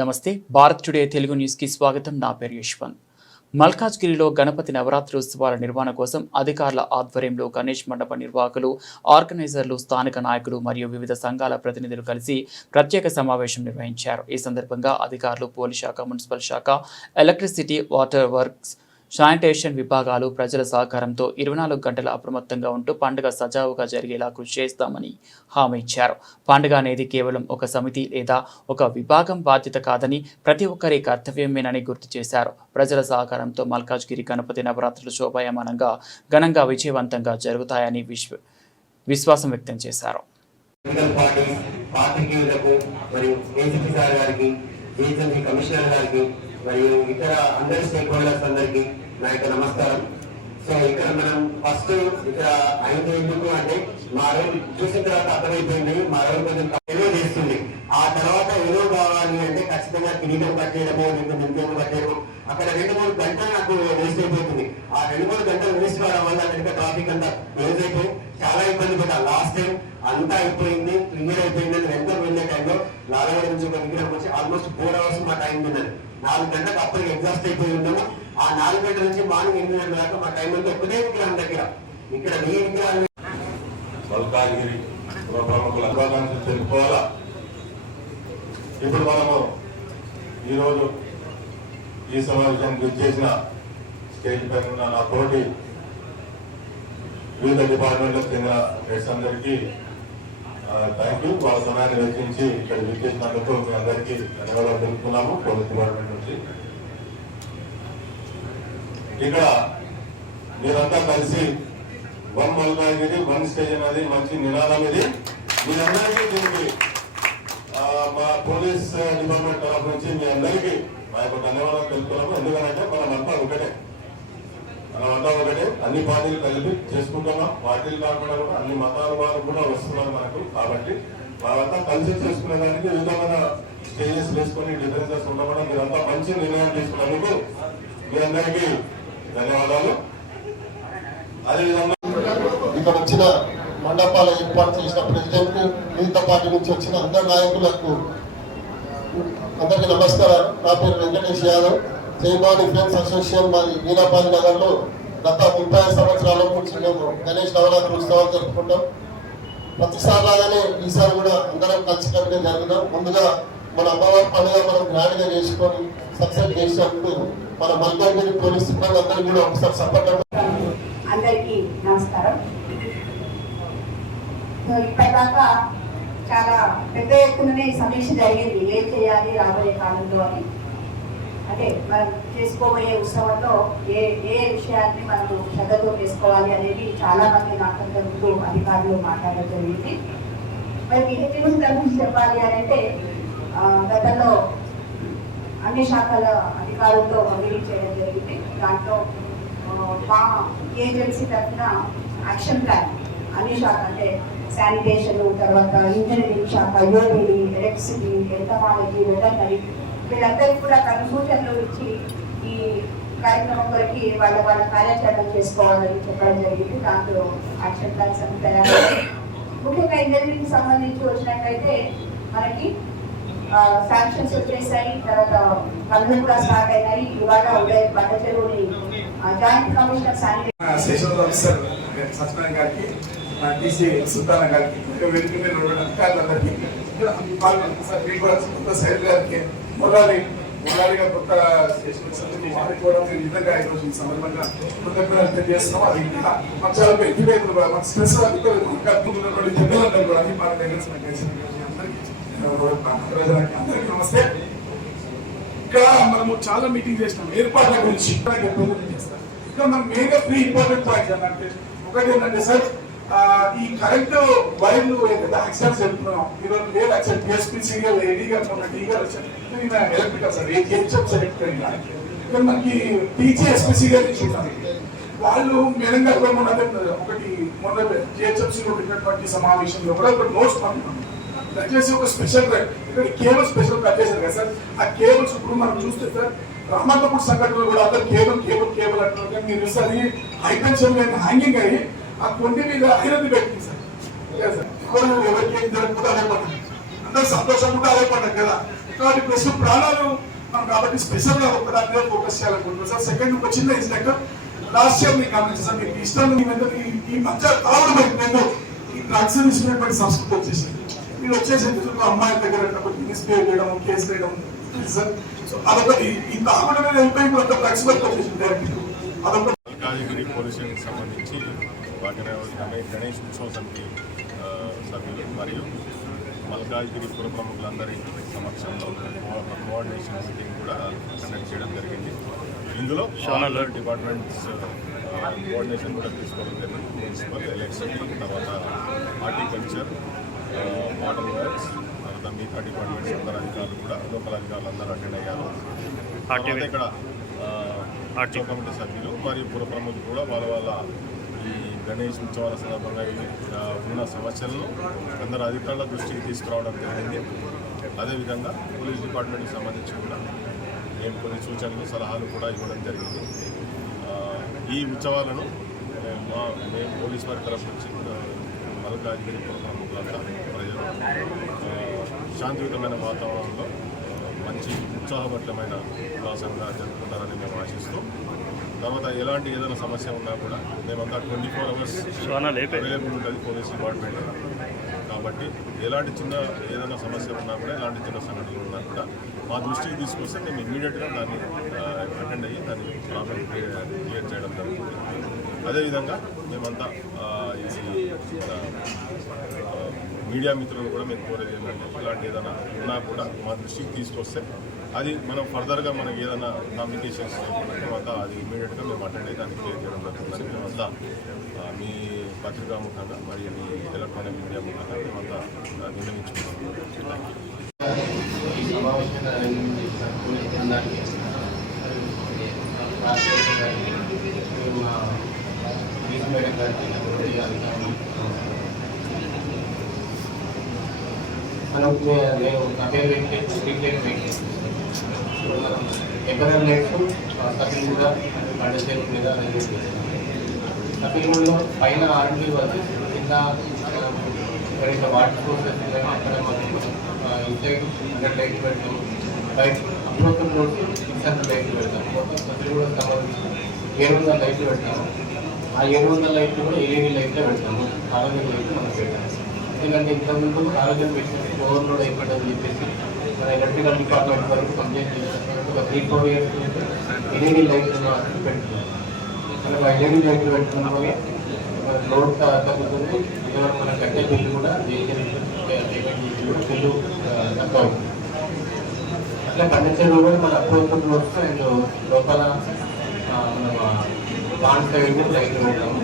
నమస్తే భారత్ టుడే తెలుగు న్యూస్కి స్వాగతం. నా పేరు యశ్వంత్. మల్కాజ్గిరిలో గణపతి నవరాత్రి ఉత్సవాల నిర్వహణ కోసం అధికారుల ఆధ్వర్యంలో గణేష్ మండప నిర్వాహకులు ఆర్గనైజర్లు స్థానిక నాయకులు మరియు వివిధ సంఘాల ప్రతినిధులు కలిసి ప్రత్యేక సమావేశం నిర్వహించారు. ఈ సందర్భంగా అధికారులు పోలీస్ శాఖ మున్సిపల్ శాఖ ఎలక్ట్రిసిటీ వాటర్ వర్క్స్ శానిటేషన్ విభాగాలు ప్రజల సహకారంతో ఇరవై నాలుగు గంటల అప్రమత్తంగా ఉంటూ పండుగ సజావుగా జరిగేలా కృషి చేస్తామని హామీ ఇచ్చారు. పండుగ అనేది కేవలం ఒక సమితి లేదా ఒక విభాగం బాధ్యత కాదని ప్రతి ఒక్కరి కర్తవ్యమేనని గుర్తు చేశారు. ప్రజల సహకారంతో మల్కాజ్గిరి గణపతి నవరాత్రులు శోభాయమానంగా ఘనంగా విజయవంతంగా జరుగుతాయని విశ్వ విశ్వాసం వ్యక్తం చేశారు. పాత్రికేయులకు మరియు సార్ గారికి కమిషనర్ గారికి మరియు ఇతర అందరి స్టేక్ హోల్డర్స్ అందరికీ నా యొక్క నమస్కారం. సో ఇక్కడ మనం ఫస్ట్ ఇక్కడ ఐదు ఎందుకు అంటే మా రోజు చూసిన తర్వాత అర్థమైపోయింది మా రోజు కొంచెం ఏదో చేస్తుంది. ఆ తర్వాత ఏదో కావాలి అంటే ఖచ్చితంగా కిరీటం కట్టేయడము రెండు నింపేమో కట్టేయడము. అక్కడ రెండు మూడు గంటలు నాకు వేస్ట్ అయిపోతుంది. ఆ రెండు మూడు గంటలు వేస్ట్ కావడం వల్ల అక్కడ ట్రాఫిక్ అంతా క్లోజ్ అయిపోయి చాలా ఇబ్బంది పడ్డా లాస్ట్ టైం అంతా అయిపోయింది క్లియర్ అయిపోయింది. అని వెంటనే వెళ్ళే టైంలో లాలగడ నుంచి ఒక విగ్రహం వచ్చి ఆల్మోస్ట్ ఫోర్ అవర్స్ మా టైం ఉన్నది. నాలుగు గంటలకు అప్పటికి ఎగ్జాస్ట్ అయిపోయి ఉన్నాము ఆ నాలుగు గంటల నుంచి మార్నింగ్ ఎనిమిది గంటల దాకా మా టైం అంతా ఒక్కటే విగ్రహం దగ్గర. ఇక్కడ మీ విగ్రహాలు మల్కాగిరి కుల ప్రముఖుల శుభాకాంక్షలు ఇప్పుడు మనము ఈరోజు ఈ సమావేశానికి వచ్చేసిన స్టేజ్ పైన ఉన్న నా తోటి వివిధ డిపార్ట్మెంట్లకు చెందిన హెడ్స్ అందరికీ థ్యాంక్ యూ వాళ్ళ సమయాన్ని వెచ్చించి ఇక్కడ విచ్చేసినందుకు మీ అందరికీ ధన్యవాదాలు తెలుపుతున్నాము. పోలీస్ డిపార్ట్మెంట్ నుంచి. ఇక్కడ మీరంతా కలిసి వన్ మల్కాగిరి వన్ స్టేజ్ అనేది మంచి నినాదం ఇది. మీరందరికీ దీనికి మా పోలీస్ డిపార్ట్మెంట్ తరఫు నుంచి మీ అందరికీ మా యొక్క ధన్యవాదాలు తెలుపుతున్నాము. ఎందుకంటే మనమంతా ఒకటే. మనమంతా ఒకటే అన్ని పార్టీలు కలిపి చేసుకుంటున్నాం. పార్టీలు కాకుండా కూడా అన్ని మతాల వారు కూడా వస్తున్నారు మనకు. కాబట్టి మనమంతా కలిసి చేసుకునే దానికి విధమైన స్టేజెస్ వేసుకొని డిఫరెన్సెస్ ఉండకుండా మీరంతా మంచి నిర్ణయం తీసుకున్నందుకు మీ అందరికీ ధన్యవాదాలు. అదేవిధంగా ఇక్కడ వచ్చిన మండపాల ఏర్పాటు చేసిన ప్రెసిడెంట్ మిగతా పార్టీ నుంచి వచ్చిన అందరు నాయకులకు అందరికీ నమస్కారం నా పేరు వెంకటేష్ యాదవ్. జైమాని డిఫెన్స్ అసోసియేషన్ మాది వీరాపాలి నగర్లో గత ముప్పై సంవత్సరాల నుంచి మేము గణేష్ నవరాత్రి ఉత్సవాలు జరుపుకుంటాం. ప్రతిసారి లాగానే ఈసారి కూడా అందరం కలిసికట్టుగా జరుగుతాం. ముందుగా మన అమ్మవారి పండుగ మనం గ్రాండ్గా చేసుకొని సక్సెస్ చేసినప్పుడు మన మల్కాజ్గిరి పోలీస్ సిబ్బంది అందరికీ కూడా ఒకసారి సపోర్ట్ అందరికీ నమస్కారం. ఇప్పటిదాకా చాలా పెద్ద ఎత్తుననే సమీక్ష జరిగింది. ఏం చేయాలి రాబోయే కాలంలో అని. అంటే మనం చేసుకోబోయే ఉత్సవంలో ఏ ఏ విషయాన్ని మనం శ్రద్ధతో చేసుకోవాలి అనేది చాలా మంది నాకంటే ముందు అధికారులు మాట్లాడడం జరిగింది. మరి మిగతా గురించి చెప్పాలి అని అంటే గతంలో అన్ని శాఖల అధికారులతో పంపిణీ చేయడం జరిగింది. దాంట్లో మా ఏజెన్సీ తరఫున యాక్షన్ ప్లాన్ అన్ని శాఖ అంటే శానిటేషన్ తర్వాత ఇంజనీరింగ్ శాఖ యోగిని ఎలక్ట్రిసిటీ ఎంతమాలజీ వెటర్నరీ వీళ్ళందరికీ కూడా కన్ఫ్యూజన్లు ఇచ్చి ఈ కార్యక్రమం కొరకు వాళ్ళ వాళ్ళ కార్యాచరణ చేసుకోవాలని చెప్పడం జరిగింది. దాంట్లో యాక్షన్ ప్లాన్స్ అన్ని తయారు ముఖ్యంగా ఇంజనీరింగ్ సంబంధించి వచ్చినట్లయితే మనకి శాంక్షన్స్ వచ్చేసాయి తర్వాత పనులు కూడా స్టార్ట్ అయినాయి. ఇవాళ ఉదయం పంట చెరువుని జాయింట్ కమిషనర్ శానిటరీ సత్యనారాయణ గారికి మా టీసీ సుల్తాన గారికి వేదిక మీద ఉన్న అధికారులందరికీ మీకు కూడా కొత్త సైడ్ గారికి మురారి గారు కొత్త వారికి కూడా ఈరోజు ఈ సందర్భంగా కృతజ్ఞతలు తెలియజేస్తున్నాం. అది ఇంకా చాలా వ్యక్తిగత మాకు స్ట్రెస్ కలుపుతున్నటువంటి కూడా దగ్గర అందరికీ నమస్తే. ఇక్కడ మనము చాలా మీటింగ్ చేసినాం ఏర్పాట్ల గురించి. ఇక్కడ మనం మెయిన్ త్రీ ఇంపార్టెంట్ పాయింట్స్ అంటే ఒకటి ఏంటంటే సార్ ఈ కరెంట్ వైర్లు ఏదైతే యాక్సిడెంట్స్ వెళ్తున్నాం ఈరోజు లేదు యాక్సిడెంట్? టీఎస్పీసీ గారు ఏడీ గారు మన టీ గారు వచ్చారు. ఎలక్ట్రికల్ సార్ ఏ హెచ్ఎం సెలెక్ట్ ఇక్కడ మనకి టీజీఎస్పీసీ గారు ఇచ్చున్నారు వాళ్ళు మేడం గారు మొన్న ఒకటి మొన్న జిహెచ్ఎంసీలో పెట్టినటువంటి సమావేశంలో కూడా ఒకటి నోట్స్ పంపినాం దయచేసి ఒక స్పెషల్ ఇక్కడ కేబుల్ స్పెషల్ కట్ చేశారు కదా సార్. ఆ కేబుల్స్ ఇప్పుడు మనం చూస్తే సార్ రామాతపూర్ సంఘటనలు కూడా అందరు కేబుల్ కేబుల్ కేబుల్ అంటున్నారు. కానీ మీరు సార్ హైటెన్షన్ హ్యాంగింగ్ అయ్యి ఆ కొండి మీద ఐరన్ పెట్టింది సార్. లేదు సార్. ఎవరికి ఏం జరగకపోతే అదే పడ్డారు అందరు సంతోషం ఉంటే అదే పడ్డారు కదా. కాబట్టి ప్రస్తుతం ప్రాణాలు మనం కాబట్టి స్పెషల్గా ఒక దాని మీద ఫోకస్ చేయాలనుకుంటున్నాం. సార్ సెకండ్ ఒక చిన్న ఇన్సిడెంట్ లాస్ట్ ఇయర్ మీకు గమనించాను మీకు ఇష్టం ఈ- మధ్య తాగుడు నేను ఈ డ్రగ్స్ ఇచ్చినటువంటి సంస్కృతి వచ్చేసింది. మీరు వచ్చేసి అమ్మాయిల దగ్గర మిస్బిహేవ్ చేయడం కేసు వేయడం సార్. సో అదొకటి ఈ తాగుడు అనేది వెళ్ళిపోయి ఇప్పుడు డ్రగ్స్ వరకు వచ్చేసింది డైరెక్ట్ అదొక మల్కాజిగిరి సంబంధించి గణేష్ గణేష్ ఉత్సవ సమితి సభ్యులు మరియు మల్కాజిగిరి పుర ప్రముఖులందరి సమక్షంలో కోఆర్డినేషన్ మీటింగ్ కూడా కండక్ట్ చేయడం జరిగింది. ఇందులో ఆల్ డిపార్ట్మెంట్స్ కోఆర్డినేషన్ కూడా తీసుకోవడం జరిగింది. మున్సిపల్ ఎలక్ట్రిసిటీ తర్వాత హార్టికల్చర్ వాటర్ వర్క్స్ తర్వాత మిగతా డిపార్ట్మెంట్స్ అందరు అధికారులు కూడా లోకల్ అధికారులు అందరూ అటెండ్ అయ్యారు. ఇక్కడ కమిటీ సభ్యులు మరియు పుర ప్రముఖులు కూడా వాళ్ళ వాళ్ళ గణేష్ ఉత్సవాల సందర్భంగా ఉన్న సమస్యలను అందరు అధికారుల దృష్టికి తీసుకురావడం జరిగింది. అదేవిధంగా పోలీస్ డిపార్ట్మెంట్కి సంబంధించి కూడా మేము కొన్ని సూచనలు సలహాలు కూడా ఇవ్వడం జరిగింది. ఈ ఉత్సవాలను మా మేము పోలీస్ వారి తరఫు నుంచి ఆ, మల్కాజ్గిరి పుర ప్రజలు శాంతియుతమైన వాతావరణంలో మంచి ఉత్సాహభరితమైన ఉల్లాసంగా జరుపుకుంటారని మేము ఆశిస్తూ తర్వాత ఎలాంటి ఏదైనా సమస్య ఉన్నా కూడా మేమంతా ట్వంటీ ఫోర్ అవర్స్ అవైలబుల్ ఉంటుంది పోలీస్ డిపార్ట్మెంట్ కాబట్టి ఎలాంటి చిన్న ఏదైనా సమస్య ఉన్నా కూడా ఎలాంటి చిన్న సంఘటనలు ఉన్నా కూడా మా దృష్టికి తీసుకొస్తే మేము ఇమీడియట్గా దాన్ని అటెండ్ అయ్యి దాన్ని ప్రాబ్లం క్లియర్ చేయడం జరుగుతుంది. అదేవిధంగా మేమంతా ఈ మీడియా మిత్రులు కూడా మేము కోరేది ఏంటంటే ఇలాంటి ఏదైనా ఉన్నా కూడా మా దృష్టికి తీసుకొస్తే అది మనం ఫర్దర్గా మనకి ఏదైనా కమ్యూనికేషన్స్ తర్వాత అది ఇమీడియట్గా మేము అటెండ్ అయితే దాన్ని క్లియర్ చేయడం జరుగుతుంది. మేమంతా మీ పత్రికా ముఖంగా మరియు మీ ఎలక్ట్రానిక్ మీడియా ముఖంగా మేమంతా ఆ, విన్నవించుకుంటున్నాం థ్యాంక్ యూ ఈ సమావేశంగా పోలీస్ మనం మే- నేను నా పేరు వెంకటేష్ క్రికెట్ వెంకటేష్ ఇప్పుడు మనం ఎకరం లైఫ్ కపిల్ మీద పండుగ మీద కపిల్ చేస్తాం పైన ఆర్మీ వాళ్ళు కింద మనం ఎక్కడైతే వాటర్ సోర్సెస్ ఉన్నాయో. అక్కడ మనం ఇన్సైడ్ హండ్రెడ్ లైట్ పెడతాం light approach road six hundred లైట్లు పెడతాం మొత్తం ప్రతి కూడా సంబంధించి ఏడు వందల లైట్లు పెడతాము ఆ ఏడు వందల లైట్లు కూడా ఎల్ఈడి లైట్లే పెడతాము. ఆరోగ్య లైట్లు మనం పెట్టాము ఎందుకంటే ఇంతకుముందు ఆరోగ్యం పెట్టి ఓవర్లోడ్ అయిపోయిందని చెప్పేసి ఎలక్ట్రికల్ డిపార్ట్మెంట్ వరకు కంప్లైంట్ చేసినప్పుడు ఒక త్రీ ఫోర్ ఇయర్స్ నుంచి ఎల్ఈడి లైట్లు మాత్రం పెట్టుకున్నాం మనకు ఎల్ఈడి లైట్లు పెట్టుకున్నామే వల్ల లోడ్ తగ్గుతుంది. ఇదివరకు మన కట్టే బిల్లు కూడా పేమెంట్ కూడా బిల్లు తక్కువ అవుతుంది అట్లా కండెన్సర్ కూడా మన అప్రోచ్ రోడ్స్ అండ్ లోపల ఆ, మనం బాండ్ సైడ్ లైట్లు పెట్టాము